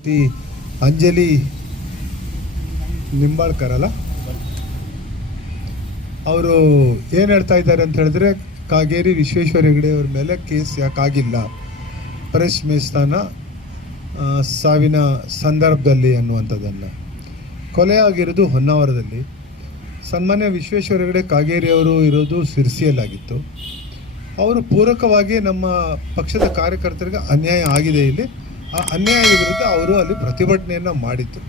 ಅಂಜಲಿ ನಿಂಬಾಳ್ಕರ್ ಅಲ್ಲ, ಅವರು ಏನು ಹೇಳ್ತಾ ಇದ್ದಾರೆ ಅಂತ ಹೇಳಿದ್ರೆ, ಕಾಗೇರಿ ವಿಶ್ವೇಶ್ವರ ಹೆಗಡೆ ಅವ್ರ ಮೇಲೆ ಕೇಸ್ ಯಾಕಾಗಿಲ್ಲ ಪರೇಶ್ ಮೇಸ್ತಾನ ಸಾವಿನ ಸಂದರ್ಭದಲ್ಲಿ ಅನ್ನುವಂಥದ್ದನ್ನು. ಕೊಲೆ ಆಗಿರೋದು ಹೊನ್ನಾವರದಲ್ಲಿ. ಸನ್ಮಾನ್ಯ ವಿಶ್ವೇಶ್ವರ ಹೆಗಡೆ ಕಾಗೇರಿ ಅವರು ಇರೋದು ಸಿರ್ಸಿಯಲ್ಲಾಗಿತ್ತು. ಅವರು ಪೂರಕವಾಗಿ ನಮ್ಮ ಪಕ್ಷದ ಕಾರ್ಯಕರ್ತರಿಗೆ ಅನ್ಯಾಯ ಆಗಿದೆ. ಇಲ್ಲಿ ಆ ಅನ್ಯಾಯದ ವಿರುದ್ಧ ಅವರು ಅಲ್ಲಿ ಪ್ರತಿಭಟನೆಯನ್ನು ಮಾಡಿದ್ರು.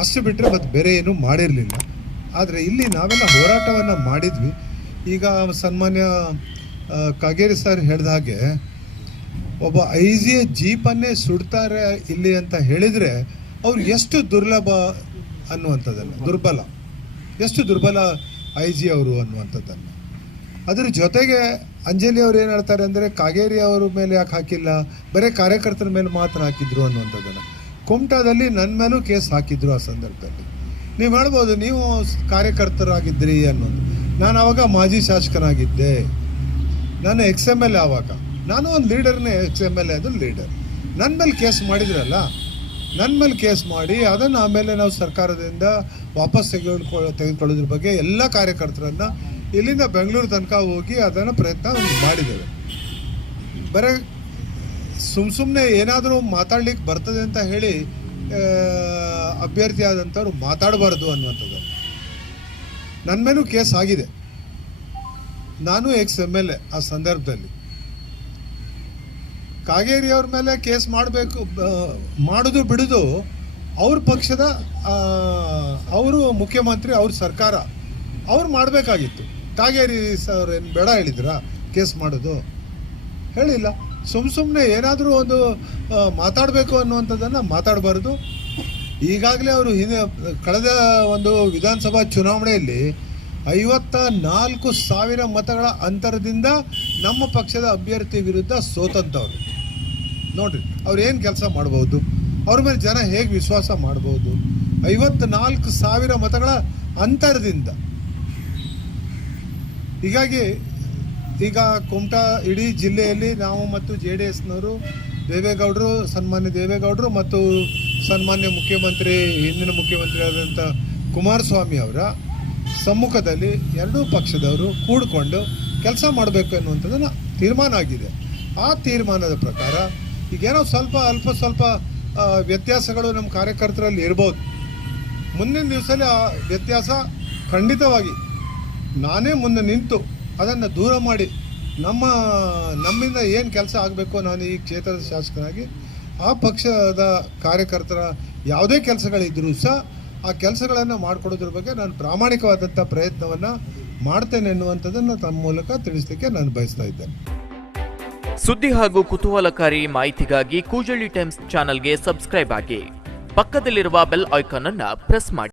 ಅಷ್ಟು ಬಿಟ್ಟರೆ ಮತ್ತು ಬೇರೆ ಏನೂ ಮಾಡಿರಲಿಲ್ಲ. ಆದರೆ ಇಲ್ಲಿ ನಾವೆಲ್ಲ ಹೋರಾಟವನ್ನು ಮಾಡಿದ್ವಿ. ಈಗ ಸನ್ಮಾನ್ಯ ಕಾಗೇರಿ ಸರ್ ಹೇಳಿದ ಹಾಗೆ ಒಬ್ಬ ಐಜಿಯ ಜೀಪನ್ನೇ ಸುಡ್ತಾರೆ ಇಲ್ಲಿ ಅಂತ ಹೇಳಿದರೆ ಅವ್ರು ಎಷ್ಟು ದುರ್ಬಲ ಎಷ್ಟು ದುರ್ಬಲ ಐ ಜಿ ಅವರು ಅನ್ನುವಂಥದ್ದನ್ನು. ಅದ್ರ ಜೊತೆಗೆ ಅಂಜಲಿ ಅವರು ಏನು ಹೇಳ್ತಾರೆ ಅಂದರೆ, ಕಾಗೇರಿ ಅವರ ಮೇಲೆ ಯಾಕೆ ಹಾಕಿಲ್ಲ, ಬರೀ ಕಾರ್ಯಕರ್ತರ ಮೇಲೆ ಮಾತ್ರ ಹಾಕಿದ್ರು ಅನ್ನುವಂಥದ್ದನ್ನು. ಕುಮಟಾದಲ್ಲಿ ನನ್ನ ಮೇಲೂ ಕೇಸ್ ಹಾಕಿದ್ರು. ಆ ಸಂದರ್ಭದಲ್ಲಿ ನೀವು ಹೇಳ್ಬೋದು ನೀವು ಕಾರ್ಯಕರ್ತರಾಗಿದ್ರಿ ಅನ್ನೋದು. ನಾನು ಆವಾಗ ಮಾಜಿ ಶಾಸಕನಾಗಿದ್ದೆ, ನಾನು XMLA. ಆವಾಗ ನಾನು ಒಂದು ಲೀಡರ್ನೇ, XMLA ಅದು ಲೀಡರ್. ನನ್ನ ಮೇಲೆ ಕೇಸ್ ಮಾಡಿದ್ರಲ್ಲ, ನನ್ನ ಮೇಲೆ ಕೇಸ್ ಮಾಡಿ ಅದನ್ನು ಆಮೇಲೆ ನಾವು ಸರ್ಕಾರದಿಂದ ವಾಪಸ್ ತೆಗೆದುಕೊಳ್ಳೋದ್ರ ಬಗ್ಗೆ ಎಲ್ಲ ಕಾರ್ಯಕರ್ತರನ್ನು ಇಲ್ಲಿಂದ ಬೆಂಗಳೂರು ತನಕ ಹೋಗಿ ಅದನ್ನು ಪ್ರಯತ್ನ ಮಾಡಿದ್ದೇವೆ. ಬರೀ ಸುಮ್ಮನೆ ಏನಾದರೂ ಮಾತಾಡ್ಲಿಕ್ಕೆ ಬರ್ತದೆ ಅಂತ ಹೇಳಿ ಅಭ್ಯರ್ಥಿ ಆದಂಥವ್ರು ಮಾತಾಡಬಾರ್ದು ಅನ್ನುವಂಥದ್ದು. ನನ್ನ ಮೇಲೂ ಕೇಸ್ ಆಗಿದೆ. ನಾನು XMLA ಆ ಸಂದರ್ಭದಲ್ಲಿ. ಕಾಗೇರಿ ಅವ್ರ ಮೇಲೆ ಕೇಸ್ ಮಾಡೋದು ಬಿಡೋದು ಅವ್ರ ಪಕ್ಷದ, ಅವರು ಮುಖ್ಯಮಂತ್ರಿ, ಅವ್ರ ಸರ್ಕಾರ ಅವ್ರು ಮಾಡಬೇಕಾಗಿತ್ತು. ಕಾಗೇರಿ ಸರ್ ಏನು ಬೇಡ ಹೇಳಿದ್ರಾ ಕೇಸ್ ಮಾಡೋದು? ಹೇಳಿಲ್ಲ. ಸುಮ್ಮನೆ ಏನಾದರೂ ಒಂದು ಮಾತಾಡಬೇಕು ಅನ್ನುವಂಥದ್ದನ್ನು ಮಾತಾಡಬಾರ್ದು. ಈಗಾಗಲೇ ಅವರು ಕಳೆದ ಒಂದು ವಿಧಾನಸಭಾ ಚುನಾವಣೆಯಲ್ಲಿ 54,000 ಮತಗಳ ಅಂತರದಿಂದ ನಮ್ಮ ಪಕ್ಷದ ಅಭ್ಯರ್ಥಿ ವಿರುದ್ಧ ಸೋತಂಥವ್ರು. ನೋಡ್ರಿ ಅವ್ರು ಏನು ಕೆಲಸ ಮಾಡ್ಬೋದು, ಅವ್ರ ಮೇಲೆ ಜನ ಹೇಗೆ ವಿಶ್ವಾಸ ಮಾಡ್ಬೋದು? 54,000 ಮತಗಳ ಅಂತರದಿಂದ. ಹೀಗಾಗಿ ಈಗ ಕುಮಟಾ ಇಡೀ ಜಿಲ್ಲೆಯಲ್ಲಿ ನಾವು ಮತ್ತು JDSನವರು, ದೇವೇಗೌಡರು, ಸನ್ಮಾನ್ಯ ದೇವೇಗೌಡರು ಮತ್ತು ಸನ್ಮಾನ್ಯ ಮುಖ್ಯಮಂತ್ರಿ, ಹಿಂದಿನ ಮುಖ್ಯಮಂತ್ರಿ ಆದಂಥ ಕುಮಾರಸ್ವಾಮಿ ಅವರ ಸಮ್ಮುಖದಲ್ಲಿ ಎರಡೂ ಪಕ್ಷದವರು ಕೂಡಿಕೊಂಡು ಕೆಲಸ ಮಾಡಬೇಕು ಅನ್ನುವಂಥದ್ದನ್ನು ತೀರ್ಮಾನ ಆಗಿದೆ. ಆ ತೀರ್ಮಾನದ ಪ್ರಕಾರ ಈಗೇನೋ ಸ್ವಲ್ಪ ವ್ಯತ್ಯಾಸಗಳು ನಮ್ಮ ಕಾರ್ಯಕರ್ತರಲ್ಲಿ ಇರ್ಬೋದು. ಮುಂದಿನ ದಿವಸದಲ್ಲಿ ಆ ವ್ಯತ್ಯಾಸ ಖಂಡಿತವಾಗಿ ನಾನೇ ಮುಂದೆ ನಿಂತು ಅದನ್ನು ದೂರ ಮಾಡಿ ನಮ್ಮಿಂದ ಏನು ಕೆಲಸ ಆಗಬೇಕು, ನಾನು ಈ ಕ್ಷೇತ್ರದ ಶಾಸಕನಾಗಿ ಆ ಪಕ್ಷದ ಕಾರ್ಯಕರ್ತರ ಯಾವುದೇ ಕೆಲಸಗಳಿದ್ರೂ ಸಹ ಆ ಕೆಲಸಗಳನ್ನು ಮಾಡಿಕೊಡೋದ್ರ ಬಗ್ಗೆ ನಾನು ಪ್ರಾಮಾಣಿಕವಾದಂಥ ಪ್ರಯತ್ನವನ್ನು ಮಾಡ್ತೇನೆ ಎನ್ನುವಂಥದ್ದನ್ನು ತಮ್ಮ ಮೂಲಕ ತಿಳಿಸಲಿಕ್ಕೆ ನಾನು ಬಯಸ್ತಾ ಇದ್ದೇನೆ. ಸುದ್ದಿ ಹಾಗೂ ಕುತೂಹಲಕಾರಿ ಮಾಹಿತಿಗಾಗಿ ಕೂಜಳ್ಳಿ ಟೈಮ್ಸ್ ಚಾನೆಲ್ಗೆ ಸಬ್ಸ್ಕ್ರೈಬ್ ಆಗಿ, ಪಕ್ಕದಲ್ಲಿರುವ ಬೆಲ್ ಐಕಾನ್ ಅನ್ನು ಪ್ರೆಸ್ ಮಾಡಿ.